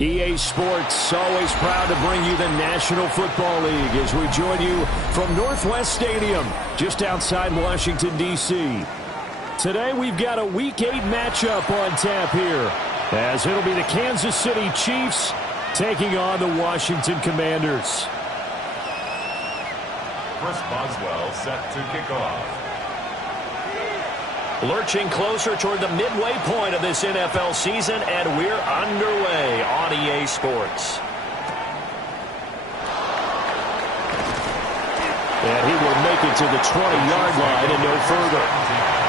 EA Sports, always proud to bring you the National Football League as we join you from Northwest Stadium, just outside Washington, D.C. Today we've got a Week 8 matchup on tap here, as it'll be the Kansas City Chiefs taking on the Washington Commanders. Chris Boswell set to kick off. Lurching closer toward the midway point of this NFL season, and we're underway on EA Sports. And he will make it to the 20-yard line and no further.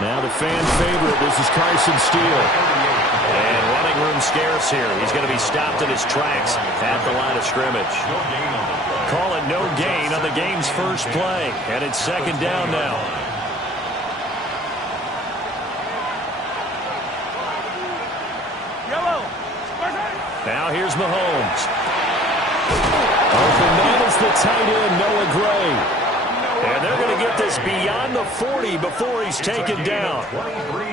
Now the fan favorite, this is Carson Steele. And running room scarce here. He's going to be stopped in his tracks at the line of scrimmage. Call it no gain on the game's first play. And it's second down now. Now here's Mahomes. Open man is the tight end, Noah Gray. And they're going to get this beyond the 40 before he's taken down.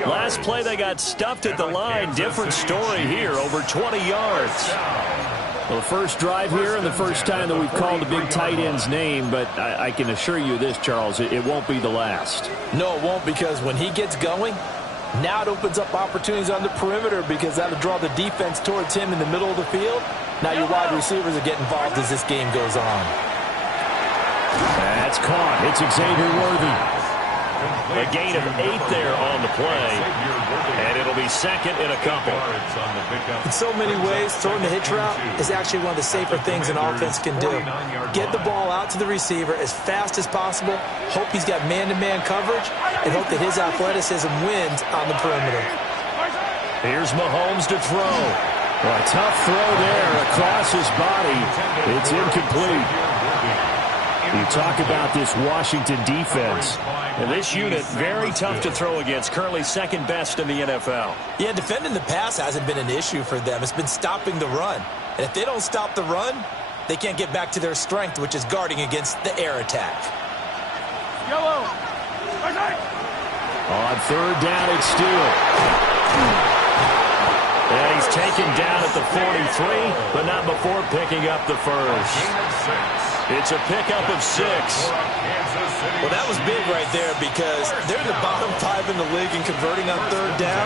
Last play they got stuffed at the line. Different story here, over 20 yards. Well, the first drive here and the first time that we've called a big tight end's name, but I can assure you this, Charles, it won't be the last. No, it won't, because when he gets going, now it opens up opportunities on the perimeter because that'll draw the defense towards him in the middle of the field. Now your wide receivers will get involved as this game goes on. That's caught. It's Xavier Worthy. A gain of 8 there on the play. And it'll be second in a couple. In so many ways, throwing the hitch route is actually one of the safer things an offense can do. Get the ball out to the receiver as fast as possible, hope he's got man-to-man coverage, and hope that his athleticism wins on the perimeter. Here's Mahomes to throw. Well, a tough throw there across his body. It's incomplete. You talk about this Washington defense. And this unit, very tough to throw against, currently second best in the NFL. Yeah, defending the pass hasn't been an issue for them. It's been stopping the run. And if they don't stop the run, they can't get back to their strength, which is guarding against the air attack. On third down, it's Steele. And he's taken down at the 43, but not before picking up the first. It's a pickup of 6. Well, that was big right there because they're in the bottom 5 in the league in converting on third down.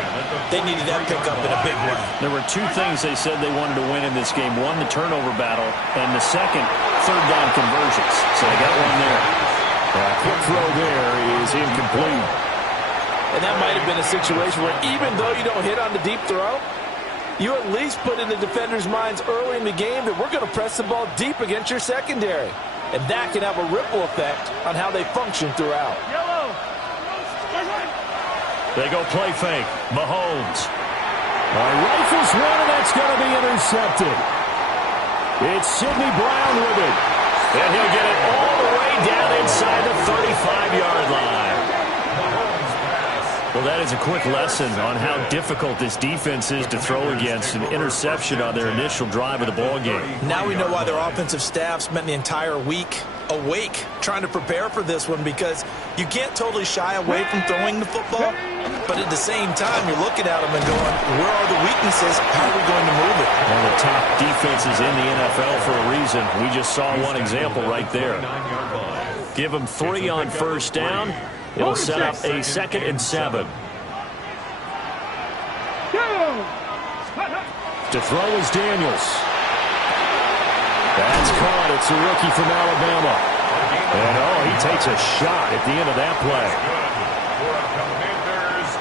They needed that pickup in a big way. There were 2 things they said they wanted to win in this game. One, the turnover battle, and the second, third down conversions. So they got one there. Quick throw there is incomplete. And that might have been a situation where even though you don't hit on the deep throw, you at least put in the defenders' minds early in the game that we're going to press the ball deep against your secondary. And that can have a ripple effect on how they function throughout. They go play fake. Mahomes. Rifles one, and that's going to be intercepted. It's Sidney Brown with it. And he'll get it all the way down inside the 35-yard line. Well, that is a quick lesson on how difficult this defense is to throw against. An interception on their initial drive of the ballgame. Now we know why their offensive staff spent the entire week awake trying to prepare for this one, because you can't totally shy away from throwing the football, but at the same time you're looking at them and going, where are the weaknesses? How are we going to move it? One of the top defenses in the NFL for a reason. We just saw one example right there. Give them 3 on first down. It'll set up a 2nd and 7. To throw is Daniels. That's caught. It's a rookie from Alabama. And, he takes a shot at the end of that play.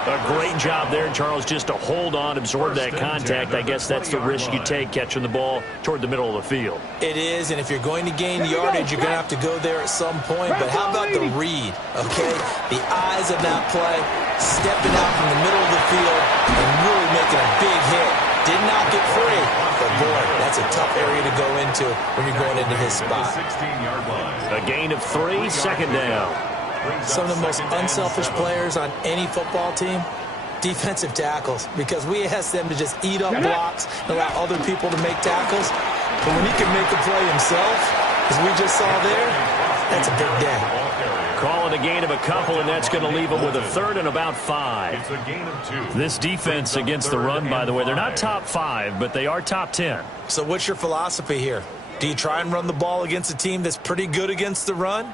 A great job there, Charles, just to hold on, absorb that contact. I guess that's the risk you take catching the ball toward the middle of the field. It is, and if you're going to gain yardage, you're going to have to go there at some point. But how about the read, okay? The eyes of that play, stepping out from the middle of the field and really making a big hit. Did not get free, but boy, that's a tough area to go into when you're going into his spot. A gain of 3, 2nd down. Some of the most unselfish players on any football team, defensive tackles, because we ask them to just eat up blocks and allow other people to make tackles. But when he can make the play himself, as we just saw there, that's a big day. Calling a gain of a couple, and that's going to leave them with a third and about 5. It's a gain of 2. This defense against the run, by the way, they're not top 5, but they are top 10. So what's your philosophy here? Do you try and run the ball against a team that's pretty good against the run?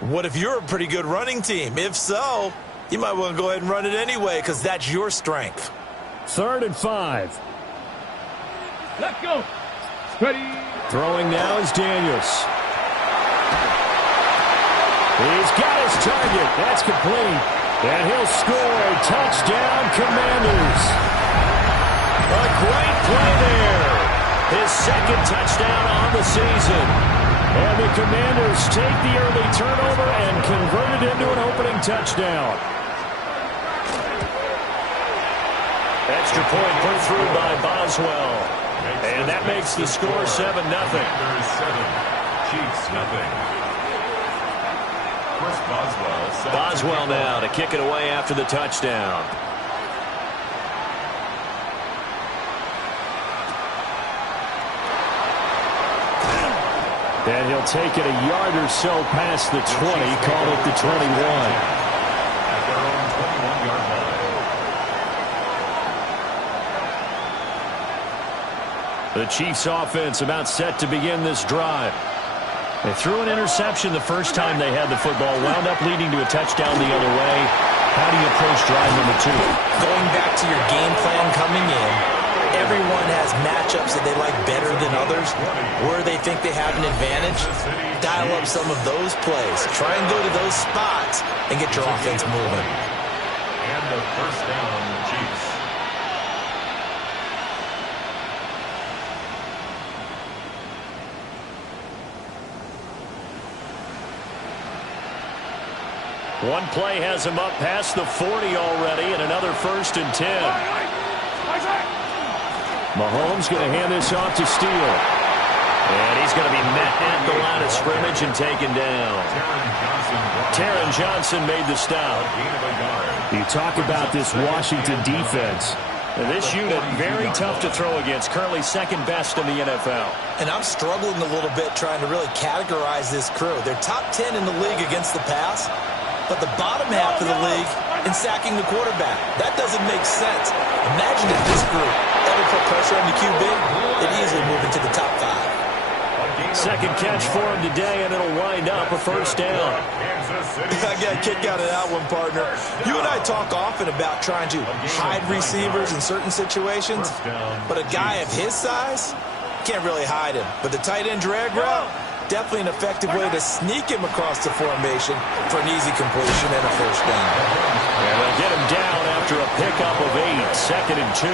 What if you're a pretty good running team? If so, you might want to go ahead and run it anyway because that's your strength. 3rd and 5. Let's go. Ready. Throwing now is Daniels. He's got his target. That's complete. And he'll score. Touchdown, Commanders. A great play there. His second touchdown on the season. And the Commanders take the early turnover and convert it into an opening touchdown. Extra point put through by Boswell. And that makes the score 7-0. Commanders 7, Chiefs nothing. Boswell now to kick it away after the touchdown. And he'll take it a yard or so past the 20, call it the 21. At their own 21-yard line. The Chiefs offense about set to begin this drive. They threw an interception the first time they had the football, wound up leading to a touchdown the other way. How do you approach drive number 2? Going back to your game plan coming in, everyone has matchups that they like better than others, where they think they have an advantage. Dial up some of those plays. Try and go to those spots and get your offense moving. And the first down, Chiefs. One play has him up past the 40 already, and another 1st and 10. Mahomes going to hand this off to Steele. And he's going to be met at the line of scrimmage and taken down. Taron Johnson made the stop. You talk about this Washington defense. And this unit, very tough to throw against, currently 2nd best in the NFL. And I'm struggling a little bit trying to really categorize this crew. They're top 10 in the league against the pass, but the bottom half of the league in sacking the quarterback. That doesn't make sense. Imagine if this group ever put pressure on the QB, they'd easily move into the top 5. Second catch for him today, and it'll wind up a 1st down. I got a kick out of that one, partner. You and I talk often about trying to hide receivers in certain situations, but a guy of his size can't really hide him. But the tight end drag route, definitely an effective way to sneak him across the formation for an easy completion and a 1st down. And they'll get him down after a pickup of 8, 2nd and 2.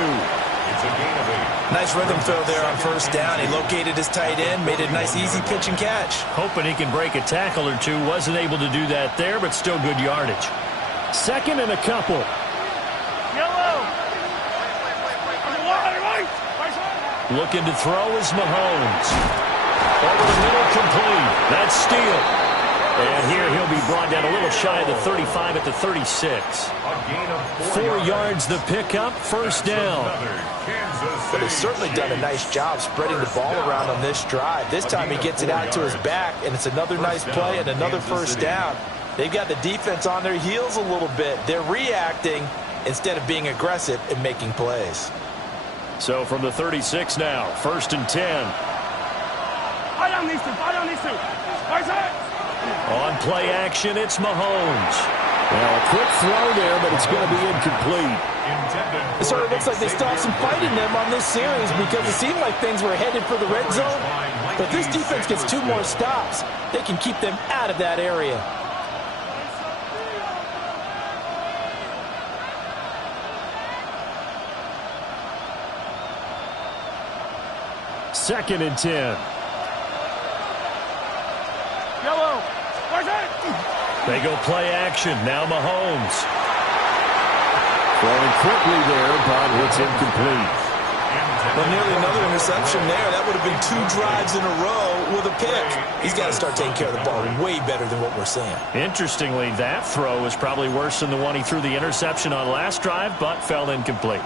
It's a gain of 8. Nice rhythm throw there on 1st down. He located his tight end, made it a nice easy pitch and catch. Hoping he can break a tackle or two. Wasn't able to do that there, but still good yardage. 2nd and a couple. Looking to throw is Mahomes. Over the middle, complete. That's Steele. And here he'll be brought down a little shy of the 35 at the 36. 4 yards the pickup, 1st down. But he's certainly done a nice job spreading the ball around on this drive. This time he gets it out to his back, and it's another nice play and another 1st down. They've got the defense on their heels a little bit. They're reacting instead of being aggressive and making plays. So from the 36 now, 1st and 10. On play action, it's Mahomes. Well, a quick throw there, but it's going to be incomplete. It sort of looks like they still have some fight in them on this series because it seemed like things were headed for the red zone. But if this defense gets 2 more stops, they can keep them out of that area. Second and 10. They go play action. Now Mahomes. Throwing quickly there, but it's incomplete. Well, nearly another interception there. That would have been 2 drives in a row with a pick. He's got to start taking care of the ball way better than what we're seeing. Interestingly, that throw was probably worse than the one he threw the interception on last drive, but fell incomplete.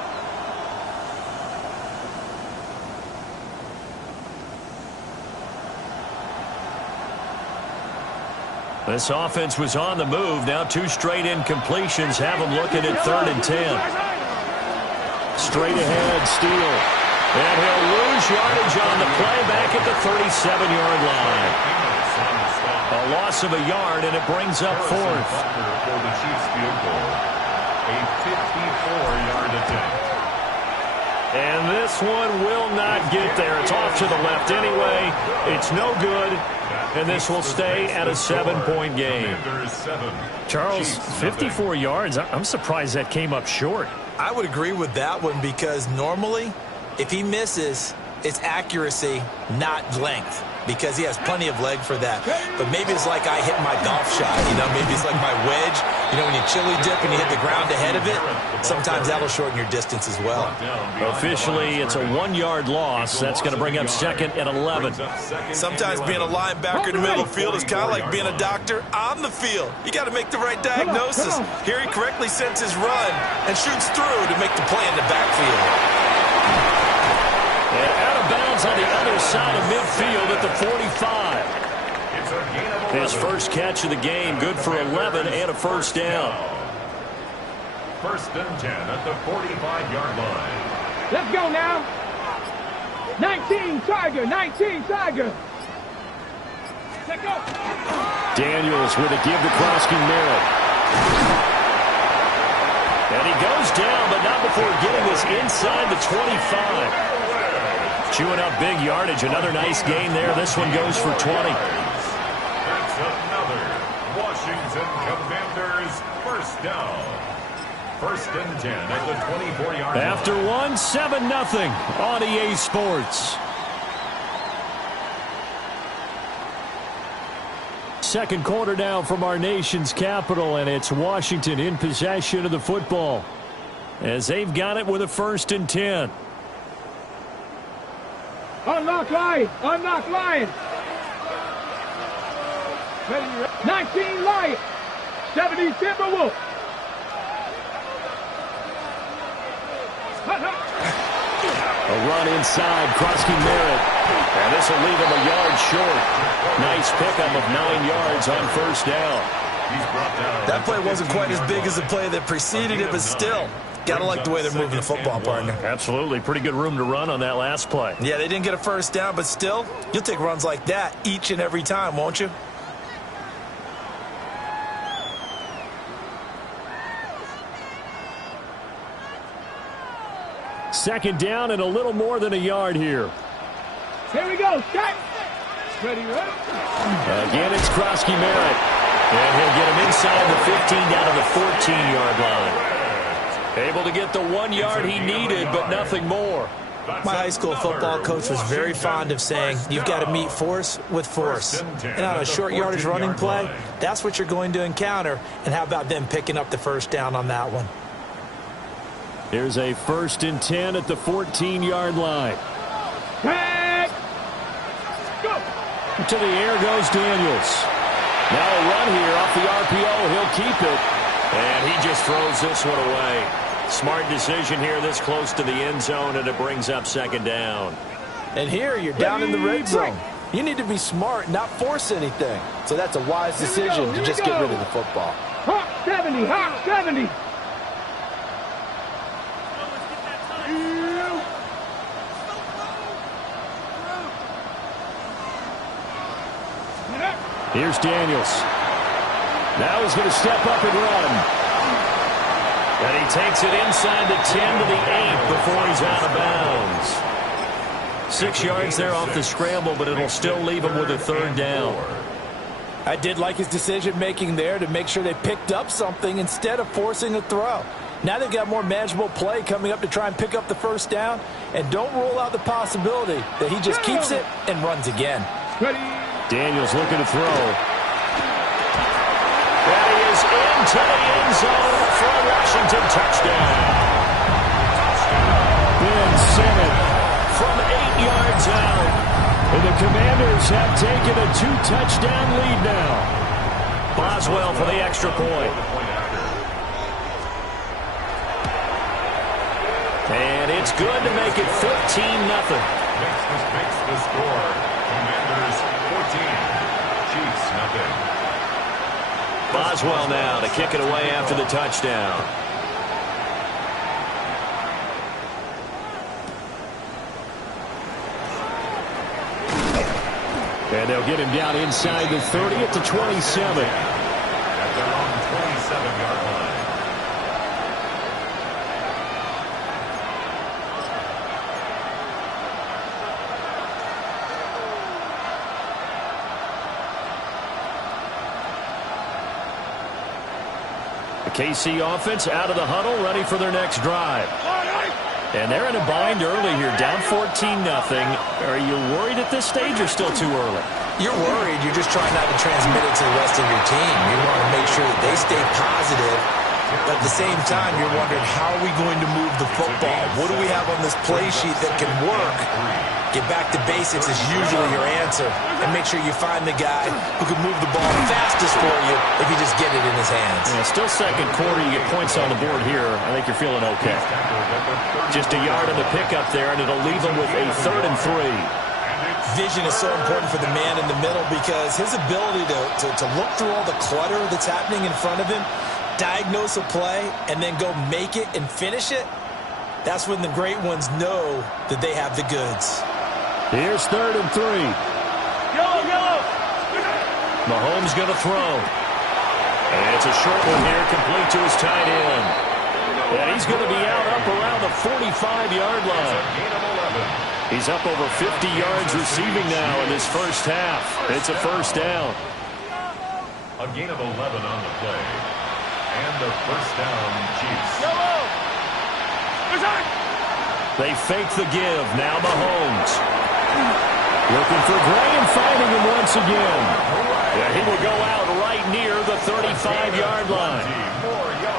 This offense was on the move. Now 2 straight incompletions have them looking at 3rd and 10. Straight ahead, Steele. And he'll lose yardage on the play back at the 37-yard line. A loss of a yard, and it brings up 4th. For the Chiefs field goal. A 54-yard attempt. And this one will not get there. It's off to the left anyway. It's no good. And this will stay at a 7-point game. Charles, 54 yards. I'm surprised that came up short. I would agree with that one because normally, if he misses, it's accuracy, not length, because he has plenty of leg for that. But maybe it's like I hit my golf shot, maybe it's like my wedge. When you chili dip and you hit the ground ahead of it, sometimes that'll shorten your distance as well. Officially, it's a 1-yard loss. That's going to bring up 2nd and 11. Sometimes being a linebacker in the middle of the field is kind of like being a doctor on the field. You got to make the right diagnosis. Here he correctly sets his run and shoots through to make the play in the backfield. And out of bounds on the other side of midfield at the 45. His first catch of the game, good for 11 and a first down. 1st and 10 at the 45-yard line. Let's go now. 19 Tiger, 19 Tiger. Let's go. Daniels with a give to Krosky Merritt. And he goes down, but not before getting this inside the 25. Chewing up big yardage. Another nice gain there. This one goes for 20. That's another Washington Commanders first down. 1st and 10 at the 24-yard line. After 1, 7-0 on EA Sports. Second quarter now from our nation's capital, and it's Washington in possession of the football as they've got it with a 1st and 10. Unlock Lion. Unlock Lion. 19 Lion. 70 Timberwolf. A run inside, Krosky Merritt. And this will leave him a yard short. Nice pickup of 9 yards on first down. That play wasn't quite as big as the play that preceded it, but still, gotta like the way they're moving the football, partner. Absolutely. Pretty good room to run on that last play. Yeah, they didn't get a first down, but still, you'll take runs like that each and every time, won't you? Second down and a little more than a yard here. Here we go. Start. Ready, ready. Again, it's Krosky Merritt. And he'll get him inside the 15 down to the 14-yard line. Able to get the 1 yard he needed, but nothing more. My high school football coach was very fond of saying, you've got to meet force with force. And on a short yardage running play, that's what you're going to encounter. And how about them picking up the first down on that one? Here's a 1st and 10 at the 14-yard line. Tag. Go. To the air goes Daniels. Now a run here off the RPO. He'll keep it. And he just throws this one away. Smart decision here this close to the end zone, and it brings up 2nd down. And here you're down in the red zone. You need to be smart, not force anything. So that's a wise decision to just get rid of the football. Hawk 70. Hawk 70. Here's Daniels. Now he's going to step up and run. And he takes it inside the 10 to the 8 before he's out of bounds. 6 yards there off the scramble, but it'll still leave him with a 3rd down. I did like his decision-making there to make sure they picked up something instead of forcing a throw. Now they've got more manageable play coming up to try and pick up the first down. And don't rule out the possibility that he just keeps it and runs again. Daniels looking to throw. And he is into the end zone for a Washington touchdown. Ben Simmons Commanders have taken a 2-touchdown lead now. Boswell for the extra point. And it's good to make it 14-0. Makes the score. Commanders 14. Chiefs nothing. Boswell now to kick it away after the touchdown. And they'll get him down inside the 30 at the 27. At their own 27-yard line. The KC offense out of the huddle, ready for their next drive. And they're in a bind early here, down 14-0. Are you worried at this stage or still too early? You're worried. You're just trying not to transmit it to the rest of your team. You want to make sure that they stay positive. But at the same time, you're wondering, how are we going to move the football? What do we have on this play sheet that can work? Get back to basics is usually your answer. And make sure you find the guy who can move the ball fastest for you if you just get it in his hands. Yeah, still second quarter. You get points on the board here. I think you're feeling okay. Just a yard on the pickup there, and it'll leave them with a 3rd and 3. Vision is so important for the man in the middle because his ability to look through all the clutter that's happening in front of him, diagnose a play, and then go make it and finish it, that's when the great ones know that they have the goods. Here's 3rd and 3. Yellow. Mahomes going to throw. And it's a short one here, complete to his tight end. And he's going to be out up around the 45-yard line. He's up over 50 yards receiving now in this first half. It's a first down. A gain of 11 on the play. And the first down, Chiefs. They fake the give. Now Mahomes. Looking for Gray and finding him once again. Yeah, he will go out right near the 35-yard line.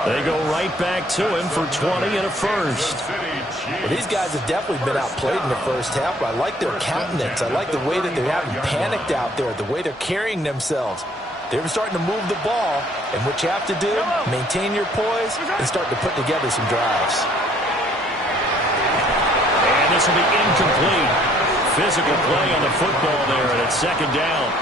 They go right back to him for 20 and a first. Well, these guys have definitely been outplayed in the first half, but I like their countenance. I like the way that they haven't panicked out there, the way they're carrying themselves. They're starting to move the ball, and what you have to do, maintain your poise and start to put together some drives. And this will be incomplete. Physical play on the football there, and it's second down.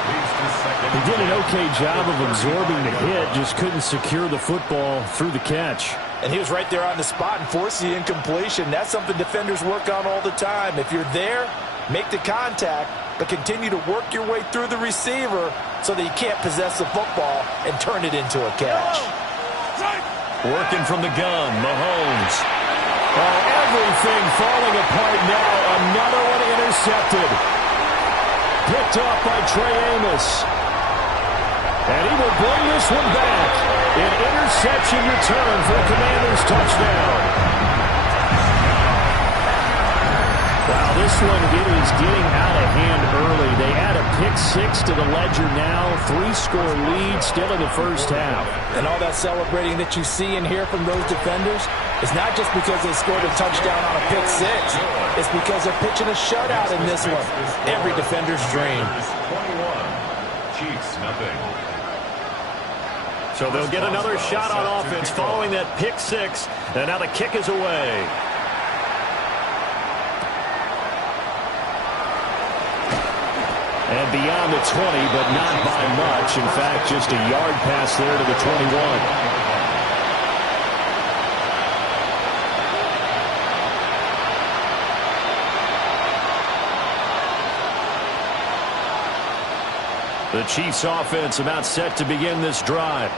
He did an okay job of absorbing the hit, just couldn't secure the football through the catch. And he was right there on the spot and forced the incompletion. That's something defenders work on all the time. If you're there, make the contact, but continue to work your way through the receiver so that you can't possess the football and turn it into a catch. Working from the gun, Mahomes. Oh, everything falling apart now. Another one intercepted. Picked off by Trey Amos. And he will bring this one back. An interception return for a Commanders touchdown. Wow, this one is getting out of hand early. They add a pick-6 to the ledger now. 3-score lead still in the first half. And all that celebrating that you see and hear from those defenders is not just because they scored a touchdown on a pick-6. It's because they're pitching a shutout in this one. Every defender's dream. 21. Chiefs nothing. So they'll get another shot on offense following that pick-6. And now the kick is away. And beyond the 20, but not by much. In fact, just a yard pass there to the 21. The Chiefs offense about set to begin this drive.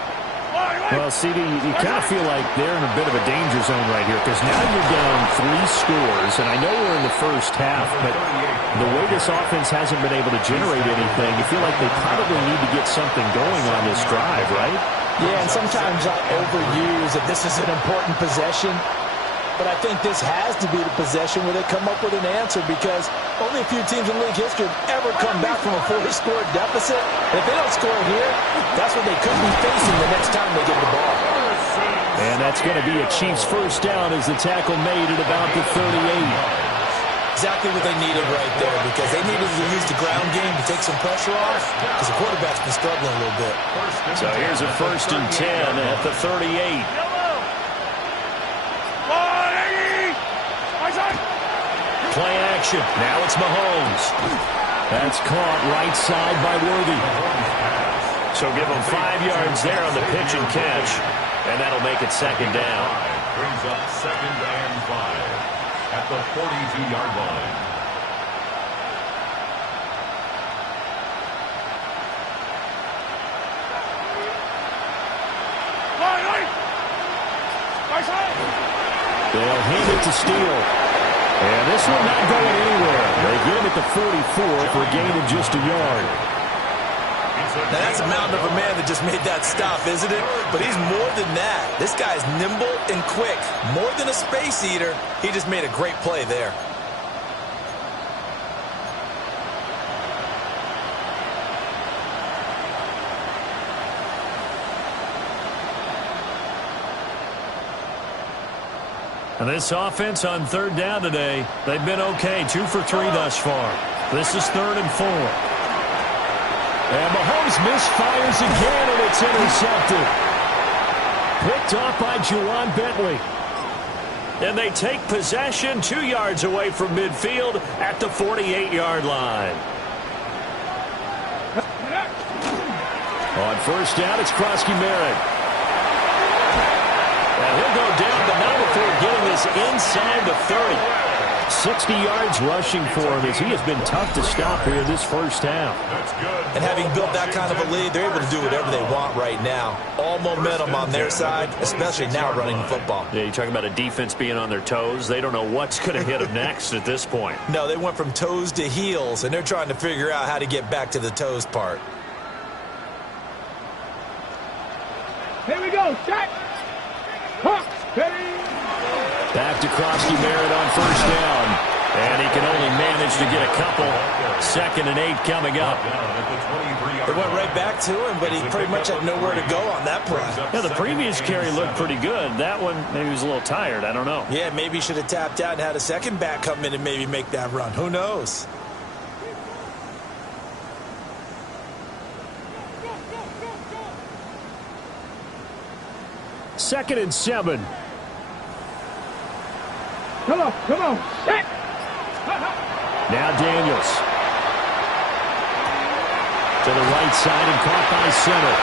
Well, CD, you kind of feel like they're in a bit of a danger zone right here because now you're down 3 scores, and I know we're in the first half, but the way this offense hasn't been able to generate anything, you feel like they probably need to get something going on this drive, right? Yeah, and sometimes I overuse that this is an important possession, but I think this has to be the possession where they come up with an answer because only a few teams in league history have ever come back from a 4-score deficit. And if they don't score here, that's what they could be facing the next time they get the ball. And that's going to be a Chiefs first down as the tackle made at about the 38. Exactly what they needed right there, because they needed to use the ground game to take some pressure off, because the quarterback's been struggling a little bit. So here's a 1st and 10 at the 38. Play action. Now it's Mahomes. That's caught right side by Worthy. So give him 5 yards there on the pitch and catch, and that'll make it 2nd down. Brings up 2nd and 5 at the 42-yard line. They'll hand it to Steele. And this one not going anywhere. They get him at the 44 for a gain of just a yard. Now, that's a mountain of a man that just made that stop, isn't it? But he's more than that. This guy's nimble and quick. More than a space eater. He just made a great play there. And this offense on 3rd down today, they've been okay. 2 for 3 thus far. This is 3rd and 4. And Mahomes misfires again, and it's intercepted. Picked off by Juwan Bentley. And they take possession 2 yards away from midfield at the 48-yard line. On 1st down, it's Krosky-Merritt. And he'll go down, but not before getting this inside the 30. 60 yards rushing for him as he has been tough to stop here this first half. And having built that kind of a lead, they're able to do whatever they want right now. All momentum on their side, especially now running the football. Yeah, you talk about a defense being on their toes. They don't know what's going to hit them next at this point. No, they went from toes to heels, and they're trying to figure out how to get back to the toes part. Here we go. Set. Hawks. Ready. Back to Krosky-Merritt on 1st down. And he can only manage to get a couple. 2nd and 8 coming up. It went right back to him, but he pretty much had nowhere to go on that play. Yeah, the previous carry looked pretty good. That one, maybe he was a little tired. I don't know. Yeah, maybe he should have tapped out and had a second back come in and maybe make that run. Who knows? Second and 7. Come on. Set. Now Daniels. To the right side and caught by center.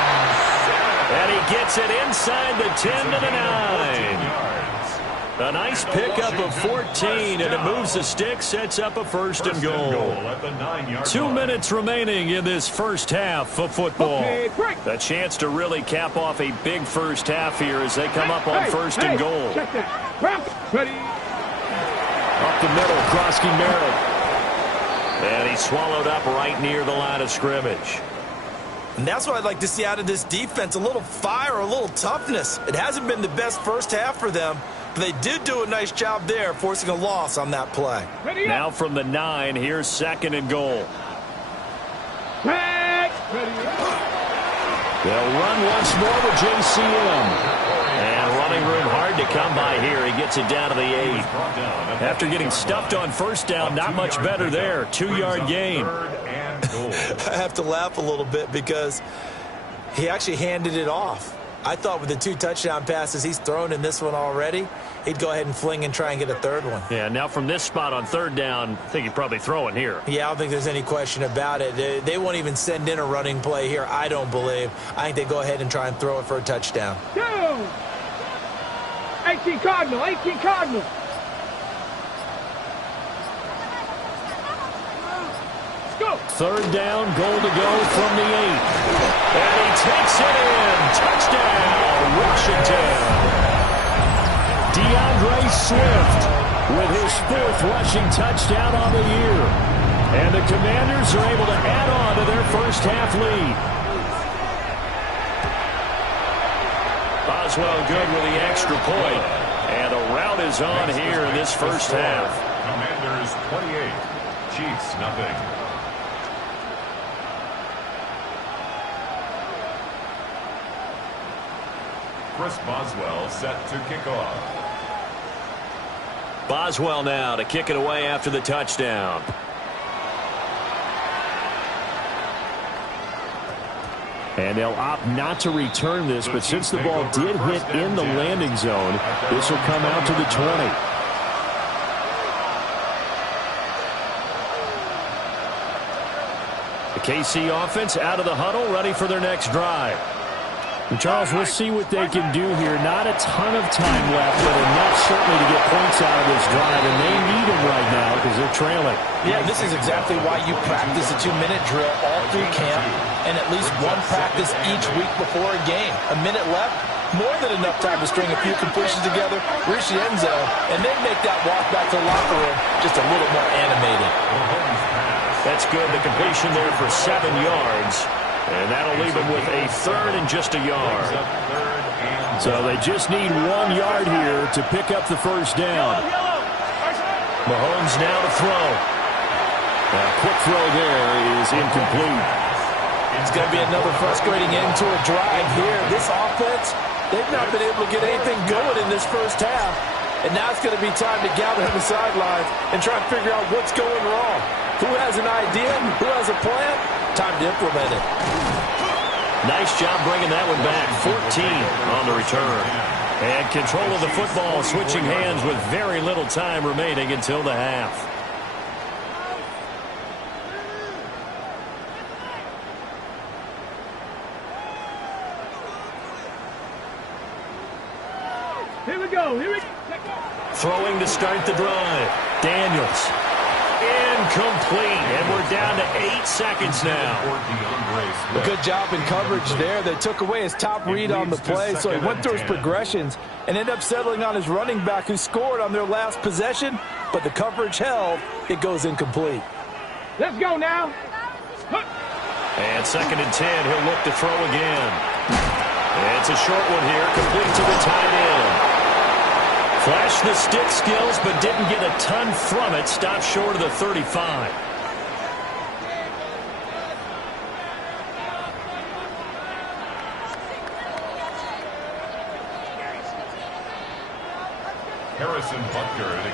And he gets it inside the 10 to the 9. A nice pickup of 14, and it moves the stick, sets up a 1st and goal. 2 minutes remaining in this first half of football. A chance to really cap off a big first half here as they come up on 1st and goal. Check that. Ready. Up the middle, Krosky-Merritt. And he's swallowed up right near the line of scrimmage. And that's what I'd like to see out of this defense, a little fire, a little toughness. It hasn't been the best first half for them, but they did do a nice job there, forcing a loss on that play. Now from the 9, here's 2nd and goal. They'll run once more with JCM. And running room hard to come by here. He gets it down to the 8. After getting stuffed on 1st down, not much better there. 2-yard gain. I have to laugh a little bit because he actually handed it off. I thought with the 2 touchdown passes he's thrown in this one already, he'd go ahead and fling and try and get a 3rd one. Yeah, now from this spot on 3rd down, I think he'd probably throw it here. Yeah, I don't think there's any question about it. They won't even send in a running play here, I don't believe. I think they go ahead and try and throw it for a touchdown. 18 Cardinal. Go. 3rd down, goal to go from the 8. And he takes it in. Touchdown, Washington. DeAndre Swift with his 4th rushing touchdown on the year. And the Commanders are able to add on to their first half lead. Boswell good with the extra point. And a rout is on here in this first half. Commanders 28, Chiefs nothing. Chris Boswell set to kick off. Boswell now to kick it away after the touchdown. And they'll opt not to return this, but since the ball did hit in the landing zone, this will come out to the 20. The KC offense out of the huddle, ready for their next drive. And Charles, we'll see what they can do here. Not a ton of time left, but enough certainly to get points out of this drive, and they need them right now because they're trailing. Yeah, this is exactly why you practice a 2-minute drill all through camp and at least one practice each week before a game. A minute left, more than enough time to string a few completions together, reach the end zone, and then make that walk back to the locker room just a little more animated. That's good. The completion there for 7 yards. And that'll leave them with a third and just a yard. So they just need 1 yard here to pick up the first down. Mahomes now to throw. A quick throw there is incomplete. It's going to be another frustrating end to a drive here. This offense, they've not been able to get anything going in this first half. And now it's going to be time to gather on the sidelines and try and figure out what's going wrong. Who has an idea? Who has a plan? Time to implement it. Nice job bringing that one back. 14 on the return. And control of the football switching hands with very little time remaining until the half. Here we go. Here we go. Throwing to start the drive. Daniels. Incomplete. And we're down to 8 seconds now. A good job in coverage there. They took away his top read on the play, so he went through his progressions and ended up settling on his running back who scored on their last possession, but the coverage held. It goes incomplete. Let's go now. And 2nd and 10. He'll look to throw again. And it's a short one here, complete to the tight end. Flashed the stick skills, but didn't get a ton from it. Stopped short of the 35.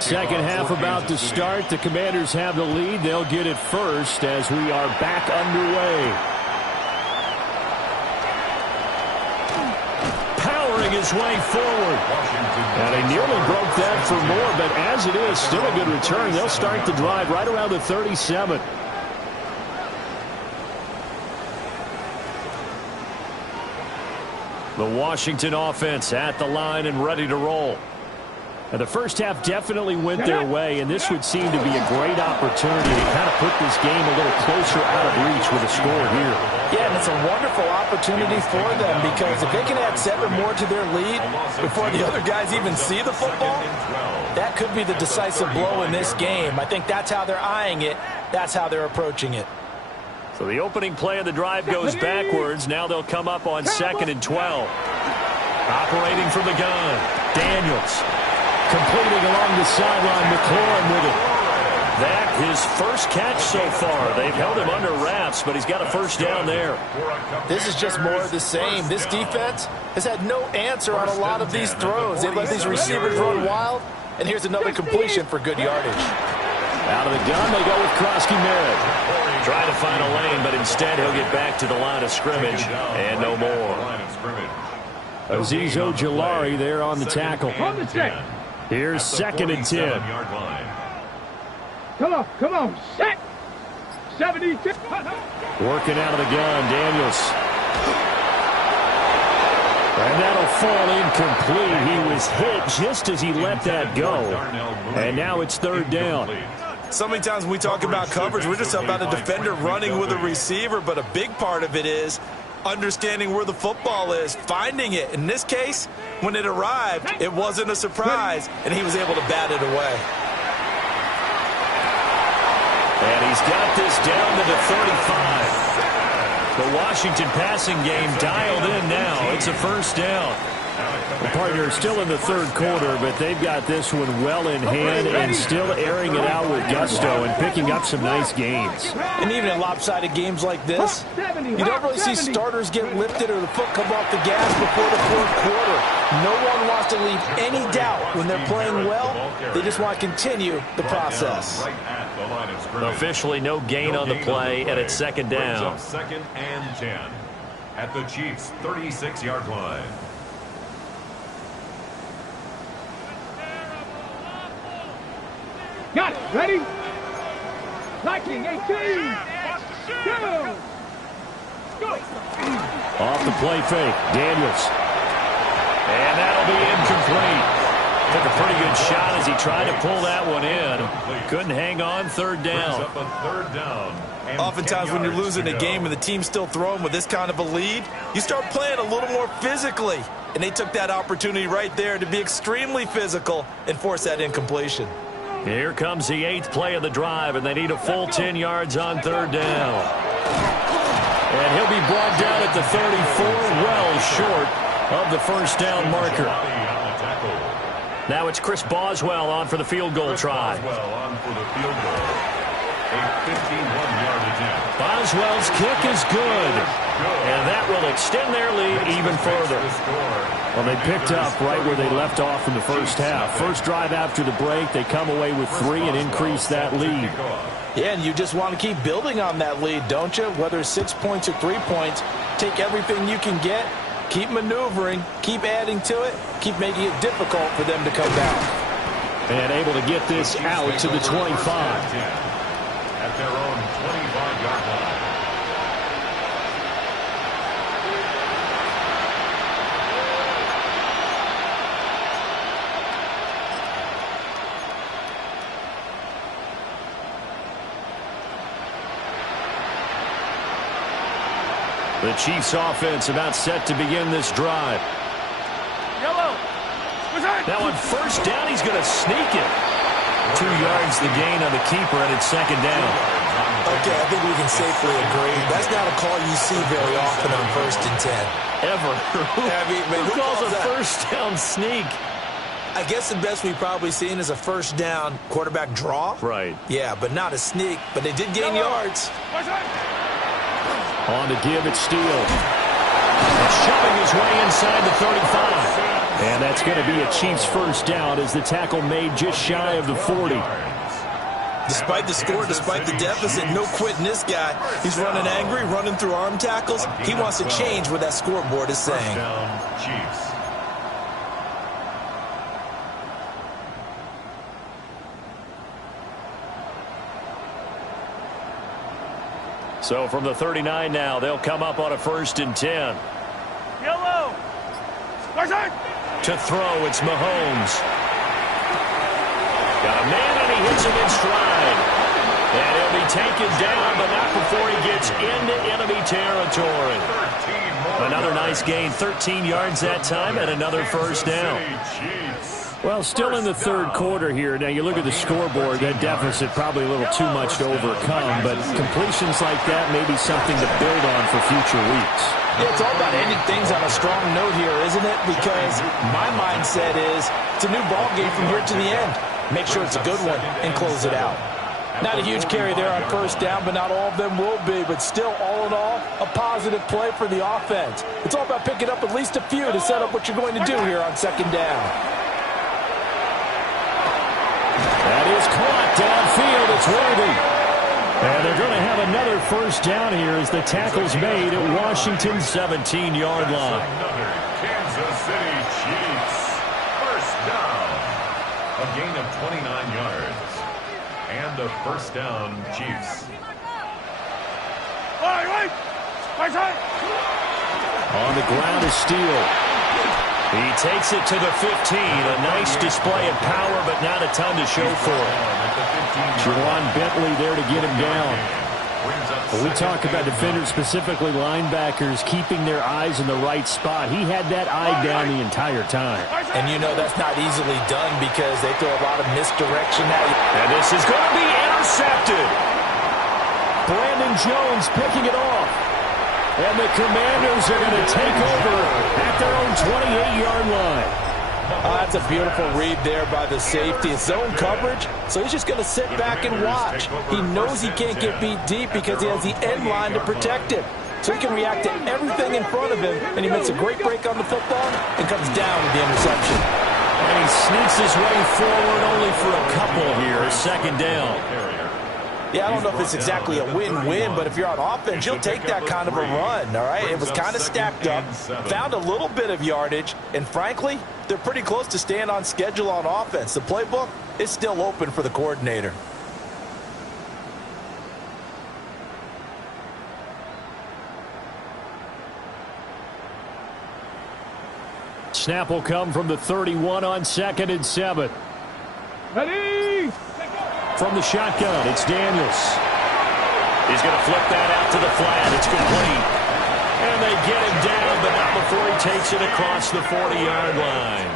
Second half about to start. The Commanders have the lead. They'll get it first as we are back underway. His way forward. And they nearly broke that for more, but as it is, still a good return. They'll start the drive right around the 37. The Washington offense at the line and ready to roll. And the first half definitely went their way, and this would seem to be a great opportunity to kind of put this game a little closer out of reach with a score here. Yeah, and it's a wonderful opportunity for them because if they can add 7 more to their lead before the other guys even see the football, that could be the decisive blow in this game. I think that's how they're eyeing it. That's how they're approaching it. So the opening play of the drive goes backwards. Now they'll come up on 2nd and 12. Operating from the gun, Daniels. Completing along the sideline, McLaurin with it. That, his first catch so far. They've held him under wraps, but he's got a first down there. This is just more of the same. This defense has had no answer on a lot of these throws. They've let these receivers run wild, and here's another completion for good yardage. Out of the gun, they go with Krosky Merritt. Trying to find a lane, but instead he'll get back to the line of scrimmage and no more. Azeez Ojulari there on the tackle. Here's 2nd and 10. Come on, set. 72. Working out of the gun, Daniels. And that'll fall incomplete. He was hit just as he let that go. And now it's 3rd down. So many times when we talk about coverage, we're just about a defender running with a receiver, but a big part of it is understanding where the football is, finding it. In this case, when it arrived, it wasn't a surprise, and he was able to bat it away. And he's got this down to the 35. The Washington passing game dialed in now. It's a first down. The partner still in the 3rd quarter, but they've got this one well in hand and still airing it out with gusto and picking up some nice gains. And even in lopsided games like this, you don't really see starters get lifted or the foot come off the gas before the 4th quarter. No one wants to leave any doubt when they're playing well. They just want to continue the process. Officially no gain on the play, and it's second down. Second and 10 at the Chiefs' 36-yard line. Got it. Ready? Liking 18. Go. Go. Off the play fake. Daniels. And that'll be incomplete. Took a pretty good shot as he tried to pull that one in. Couldn't hang on. Third down. Oftentimes when you're losing a game and the team's still throwing with this kind of a lead, you start playing a little more physically. And they took that opportunity right there to be extremely physical and force that incompletion. Here comes the 8th play of the drive, and they need a full 10 yards on third down. And he'll be brought down at the 34, well short of the first down marker. Now it's Chris Boswell on for the field goal try. A 51-yard attempt. Boswell's kick is good. And that will extend their lead even further. Well, they picked up right where they left off in the first half. First drive after the break, they come away with 3 and increase that lead. Yeah, and you just want to keep building on that lead, don't you? Whether it's 6 points or 3 points, take everything you can get, keep maneuvering, keep adding to it, keep making it difficult for them to come back. And able to get this out to the 25. At their own 25-yard line. The Chiefs offense about set to begin this drive. Yellow. Now on first down, he's going to sneak it. 2 yards the gain on the keeper, and it's second down. Okay, I think we can safely agree. That's not a call you see very often on first and 10. Ever. Who calls a that? first down sneak? I guess the best we've probably seen is a first down quarterback draw. Right. Yeah, but not a sneak. But they did gain yards. On to give it Steele. And shoving his way inside the 35. And that's going to be a Chiefs first down as the tackle made just shy of the 40. Despite the score, despite the deficit, no quitting this guy. He's running angry, running through arm tackles. He wants to change what that scoreboard is saying. Chiefs. So from the 39 now, they'll come up on a first and 10. Yellow. To throw, it's Mahomes. Got a man, and he hits him in stride. And he'll be taken down, but not before he gets into enemy territory. Another nice gain, 13 yards that time, and another first down. Well, still in the third quarter here. Now, you look at the scoreboard, that deficit probably a little too much to overcome, but completions like that may be something to build on for future weeks. Yeah, it's all about ending things on a strong note here, isn't it? Because my mindset is it's a new ball game from here to the end. Make sure it's a good one and close it out. Not a huge carry there on first down, but not all of them will be. But still, all in all, a positive play for the offense. It's all about picking up at least a few to set up what you're going to do here on second down. That is caught downfield. It's Worthy. And they're going to have another first down here as the tackle's made at Washington's 17-yard line. Another Kansas City Chiefs. First down. A gain of 29 yards. And a first down, Chiefs. On the ground is Steele. He takes it to the 15. A nice display of power, but not a ton to show for it. Juwan Bentley there to get him down. When we talk about defenders, specifically linebackers, keeping their eyes in the right spot, he had that eye down the entire time. And you know that's not easily done because they throw a lot of misdirection at you. And this is going to be intercepted. Brandon Jones picking it off. And the Commanders are going to take over at their own 28-yard line. That's a beautiful read there by the safety. It's zone coverage, so he's just going to sit back and watch. He knows he can't get beat deep because he has the end line to protect him. so he can react to everything in front of him, and he makes a great break on the football and comes down with the interception. And he sneaks his way forward only for a couple here, second down. Yeah, I don't know if it's exactly a win-win, but if you're on offense, you'll take that kind of a run, all right? It was kind of stacked up, found a little bit of yardage, and frankly, they're pretty close to staying on schedule on offense. The playbook is still open for the coordinator. Snap will come from the 31 on 2nd and 7. Ready? From the shotgun, it's Daniels. He's going to flip that out to the flat. It's complete. And they get him down, but not before he takes it across the 40-yard line.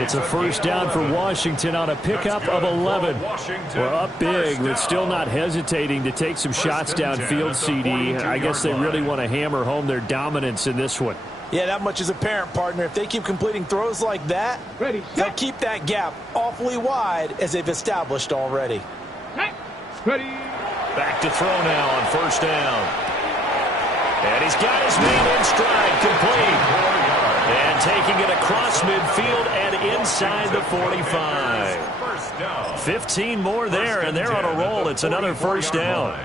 It's a first down for Washington on a pickup of 11. We're up big, but still not hesitating to take some shots downfield, CD. I guess they really want to hammer home their dominance in this one. Yeah, that much is apparent, partner. If they keep completing throws like that, they'll keep that gap awfully wide as they've established already. Ready? Back to throw now on first down. And he's got his man in stride, complete. And taking it across midfield and inside the 45. 15 more there, and they're on a roll. It's another first down.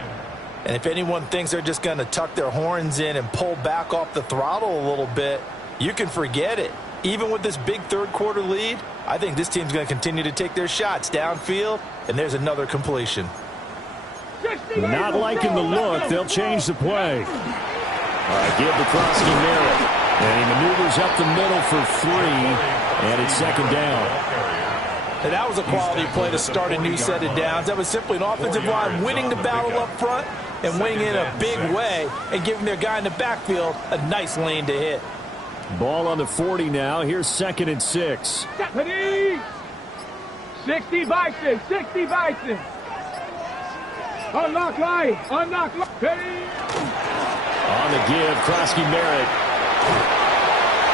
And if anyone thinks they're just going to tuck their horns in and pull back off the throttle a little bit, you can forget it. Even with this big third-quarter lead, I think this team's going to continue to take their shots downfield, and there's another completion. Not liking the look. They'll change the play. All right, give to Krosky Merritt. And he maneuvers up the middle for 3, and it's second down. And that was a quality play to start a new set of downs. That was simply an offensive line winning the battle up front and winning in a big way and giving their guy in the backfield a nice lane to hit. Ball on the 40 now. Here's 2nd and 6. 60 Bison, 60 Bison. Unlock line, unlock line. Ready? On the give, Krosky Merritt.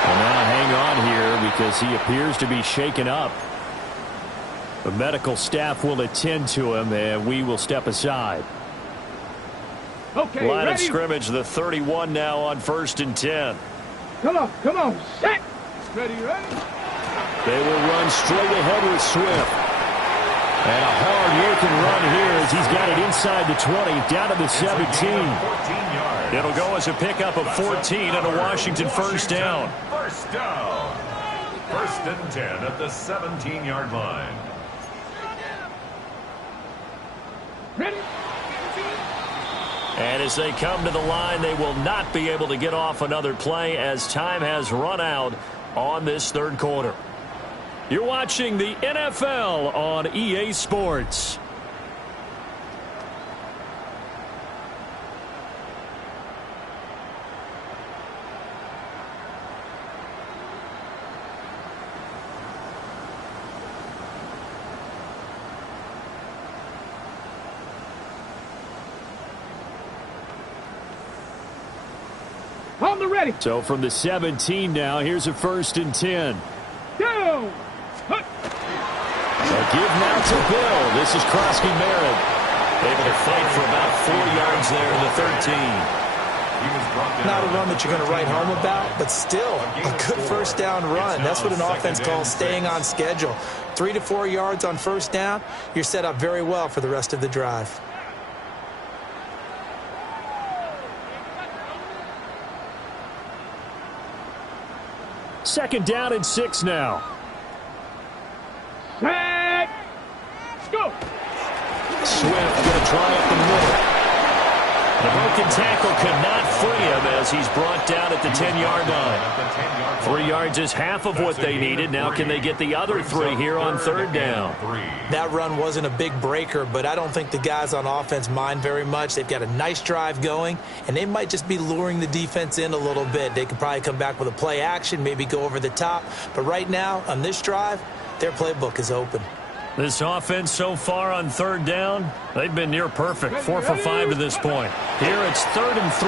And now hang on here because he appears to be shaken up. The medical staff will attend to him, and we will step aside. Okay, Line ready? of scrimmage, the 31 now on 1st and 10. Come on, set. Ready? They will run straight ahead with Swift. And a hard-working run here as he's got it inside the 20, down to the 17. It'll go as a pickup of 14 and a Washington first down. First down. 1st and 10 at the 17-yard line. Ready? And as they come to the line, they will not be able to get off another play as time has run out on this third quarter. You're watching the NFL on EA Sports. On the ready. So from the 17 now, here's a 1st and 10. Down. A give now to Bill. This is Krosky Merritt. Able to fight for about 4 yards there in the 13. Not a run that you're going to write home about, but still a good first down run. That's what an offense calls staying on schedule. 3 to 4 yards on first down, you're set up very well for the rest of the drive. Second down and 6 now. Set. Go. Swift going to try up the middle. The broken tackle could not free him as he's brought down at the 10-yard line. 3 yards is half of what they needed. Now can they get the other 3 here on third down? That run wasn't a big breaker, but I don't think the guys on offense mind very much. They've got a nice drive going, and they might just be luring the defense in a little bit. They could probably come back with a play action, maybe go over the top. But right now, on this drive, their playbook is open. This offense so far on third down, they've been near perfect. 4 for 5 to this point. Here it's 3rd and 3.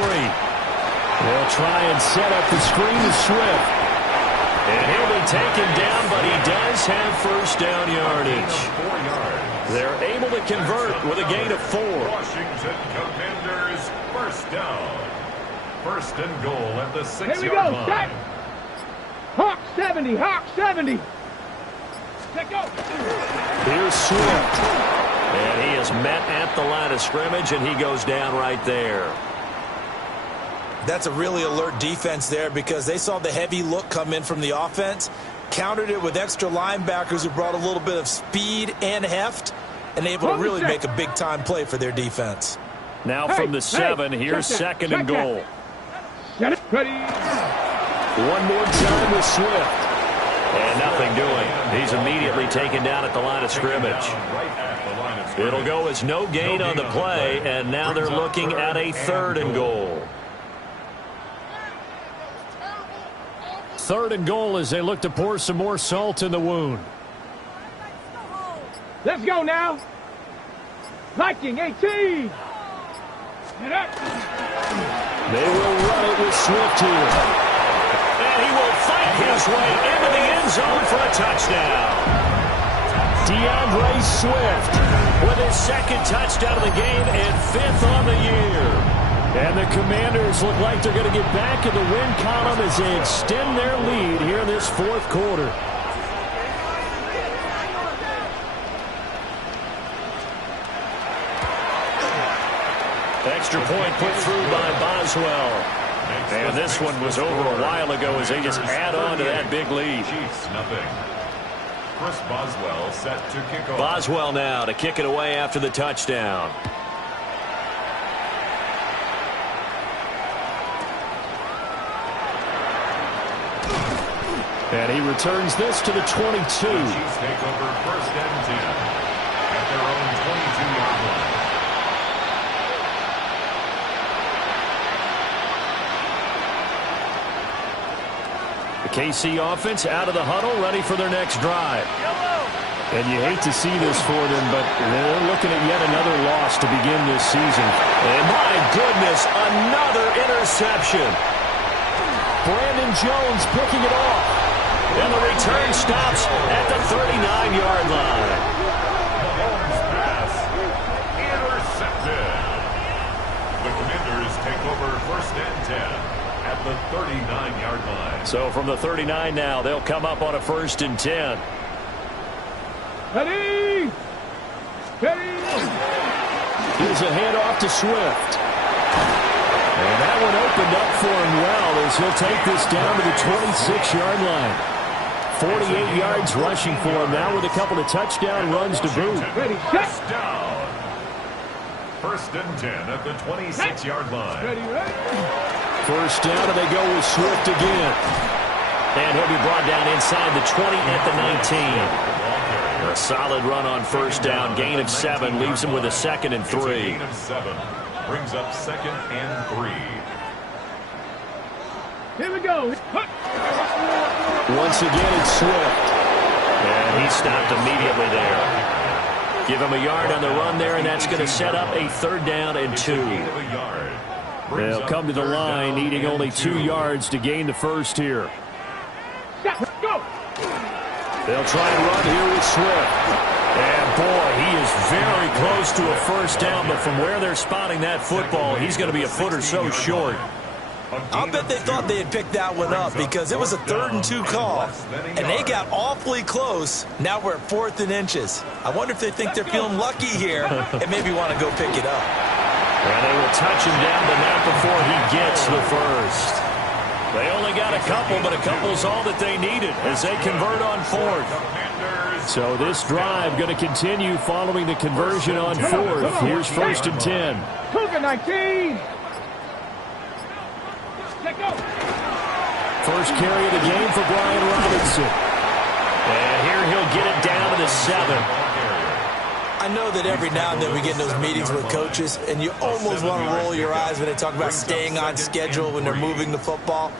They'll try and set up the screen to Swift. And he'll be taken down, but he does have first down yardage. They're able to convert with a gain of 4. Washington Commanders first down. first and goal at the 6-yard line. Here we go, set. Hawk 70, Hawk 70. Let go. Here's Swift. And he is met at the line of scrimmage, and he goes down right there. That's a really alert defense there because they saw the heavy look come in from the offense, countered it with extra linebackers who brought a little bit of speed and heft, and able to really make a big-time play for their defense. Now from the 7, here's second and goal. Get it. Ready. One more time with Swift. And nothing doing. He's immediately taken down at the line of scrimmage. It'll go as no gain on the play, and now they're looking at a third and goal. Third and goal as they look to pour some more salt in the wound. Let's go now. Viking 18. Get up. They will run it with Swift here. And he will fight his way into the end zone for a touchdown. DeAndre Swift with his second touchdown of the game and 5th on the year. And the Commanders look like they're going to get back in the win column as they extend their lead here in this fourth quarter. Extra point put through by Boswell. And this one was over a while ago as they just add on to that big lead. Chiefs, nothing. Chris Boswell set to kick off. Boswell now to kick it away after the touchdown. And he returns this to the 22. The Chiefs take over first and 10 at their own 22-yard line. The KC offense out of the huddle, ready for their next drive. And you hate to see this for them, but they're looking at yet another loss to begin this season. And my goodness, another interception. Brandon Jones picking it off. And the return stops at the 39-yard line. Mahomes' pass intercepted. The Commanders take over first and 10 at the 39-yard line. So from the 39 now, they'll come up on a first and 10. Ready. Ready. Here's a handoff to Swift. And that one opened up for him well as he'll take this down to the 26-yard line. 48 yards rushing for him now with a couple of touchdown runs to boot. Ready. First down. First and 10 at the 26-yard line. Ready. Ready. First down, and they go with Swift again. And he'll be brought down inside the 20 at the 19. A solid run on first down. Gain of 7 leaves him with a second and 3. Gain of 7 brings up second and 3. Here we go. Once again, it's Swift. And he stopped immediately there. Give him a yard on the run there, and that's going to set up a third down and 2. They'll come to the line, needing only 2 yards to gain the first here. Go. They'll try and run here with Swift. And boy, he is very close to a first down, but from where they're spotting that football, he's going to be a foot or so short. I'll bet they thought they had picked that one up because it was a 3rd and 2 call, and they got awfully close. Now we're at 4th and inches. I wonder if they think they're feeling lucky here and maybe want to go pick it up. And they will touch him down the net before he gets the first. They only got a couple, but a couple's all that they needed as they convert on 4th. So this drive going to continue following the conversion on 4th. Here's first and 10. Cougar 19. Let go. First carry of the game for Brian Robinson. And here he'll get it down to the 7. I know that every now and then we get in those meetings with coaches, and you almost want to roll your eyes when they talk about staying on schedule when they're moving the football.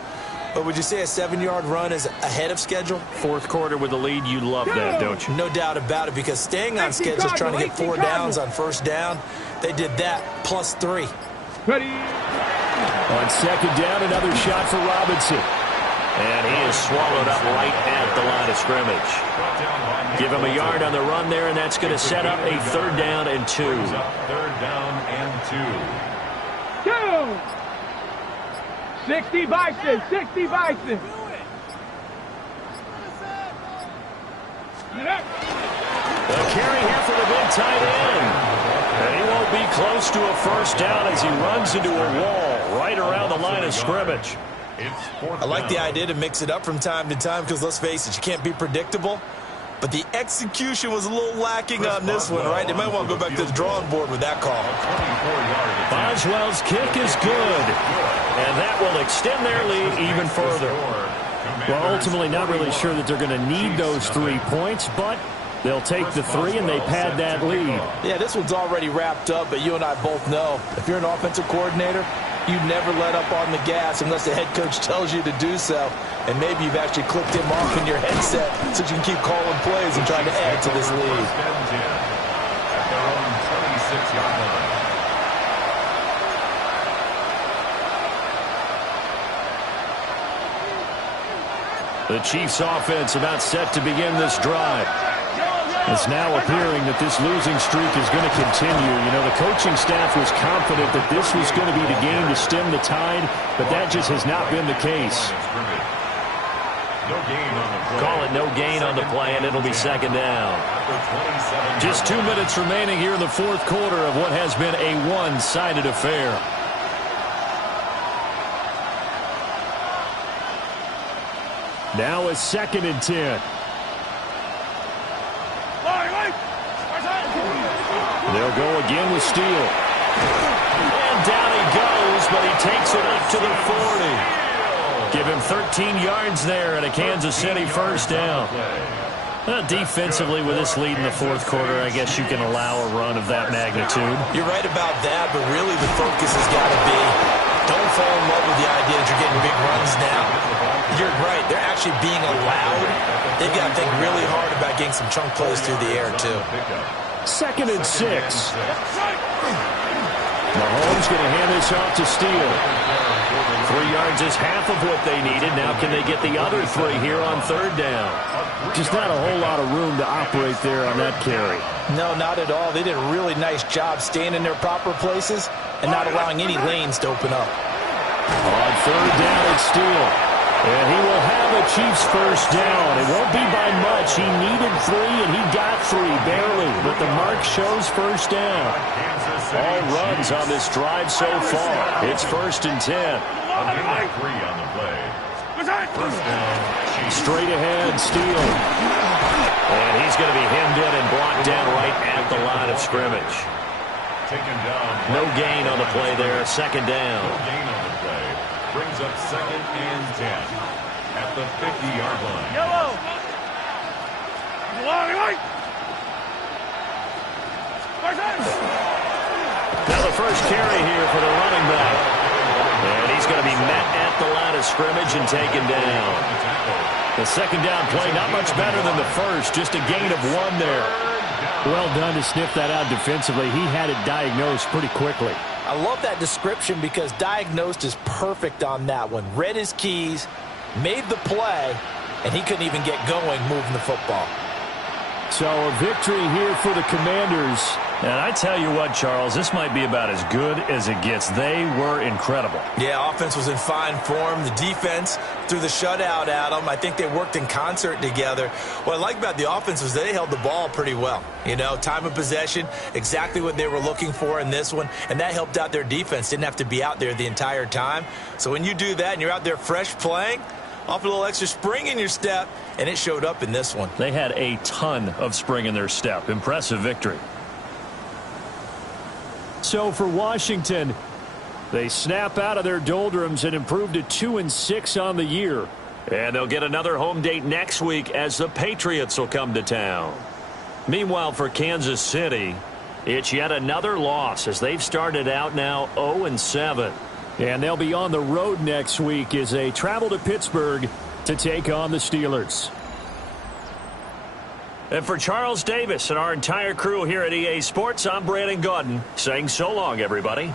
But would you say a 7-yard run is ahead of schedule? Fourth quarter with the lead, you love that, don't you? No doubt about it, because staying on schedule is trying to get 4 downs on first down. They did that plus 3. Ready. On second down, another shot for Robinson. And he is swallowed up right at the line of scrimmage. Give him a yard on the run there, and that's going to set up a third down and 2. Third down and 2. Go. 60 Bison, 60 Bison. The carry here for the big tight end. And he won't be close to a first down as he runs into a wall right around the line of scrimmage. I like the idea to mix it up from time to time because, let's face it, you can't be predictable. But the execution was a little lacking on this one, right? They might want to go back to the drawing board with that call. Boswell's kick is good. And that will extend their lead even further. Well, ultimately not really sure that they're going to need those 3 points, but they'll take the 3 and they pad that lead. Yeah, this one's already wrapped up, but you and I both know if you're an offensive coordinator, you never let up on the gas unless the head coach tells you to do so. And maybe you've actually clicked him off in your headset so you can keep calling plays and trying to add to this lead. At their own 26-yard line. The Chiefs offense about set to begin this drive. It's now appearing that this losing streak is going to continue. You know, the coaching staff was confident that this was going to be the game to stem the tide, but that just has not been the case. Call it no gain on the play, and it'll be second down. Just 2 minutes remaining here in the fourth quarter of what has been a one-sided affair. Now it's 2nd and 10. They'll go again with Steele. And down he goes, but he takes it up to the 40. Give him 13 yards there and a Kansas City first down. Defensively, with this lead in the fourth quarter, I guess you can allow a run of that magnitude. You're right about that, but really the focus has got to be don't fall in love with the idea that you're getting big runs now. You're right. They're actually being allowed. They've got to think really hard about getting some chunk plays through the air, too. 2nd and 6. Mahomes going to hand this off to Steele. 3 yards is half of what they needed. Now can they get the other 3 here on third down? Just not a whole lot of room to operate there on that carry. No, not at all. They did a really nice job staying in their proper places and not allowing any lanes to open up. On third down, it's Steele. And he will have a Chiefs first down. It won't be by much. He needed 3, and he got 3, barely. But the mark shows first down. All runs on this drive so far. It's 1st and 10. A gain of 3 on the play. First down, Chiefs. Straight ahead, Steele. And he's going to be hemmed in and blocked down right at the line of scrimmage. Taken down. No gain on the play there. Second down. No gain on the play. Brings up 2nd and 10 at the 50-yard line. Yellow. Now the first carry here for the running back. And he's going to be met at the line of scrimmage and taken down. The second down play, not much better than the first. Just a gain of 1 there. Well done to sniff that out defensively. He had it diagnosed pretty quickly. I love that description because diagnosed is perfect on that one. Read his keys, made the play, and he couldn't even get going moving the football. So a victory here for the Commanders. And I tell you what, Charles, this might be about as good as it gets. They were incredible. Yeah, offense was in fine form. The defense threw the shutout at them. I think they worked in concert together. What I like about the offense was they held the ball pretty well. You know, time of possession, exactly what they were looking for in this one, and that helped out their defense. Didn't have to be out there the entire time. So when you do that and you're out there fresh playing, off a little extra spring in your step, and it showed up in this one. They had a ton of spring in their step. Impressive victory. So for Washington, they snap out of their doldrums and improve to 2-6 on the year. And they'll get another home date next week as the Patriots will come to town. Meanwhile, for Kansas City, it's yet another loss as they've started out now 0-7. And they'll be on the road next week as they travel to Pittsburgh to take on the Steelers. And for Charles Davis and our entire crew here at EA Sports, I'm Brandon Gaudin saying so long, everybody.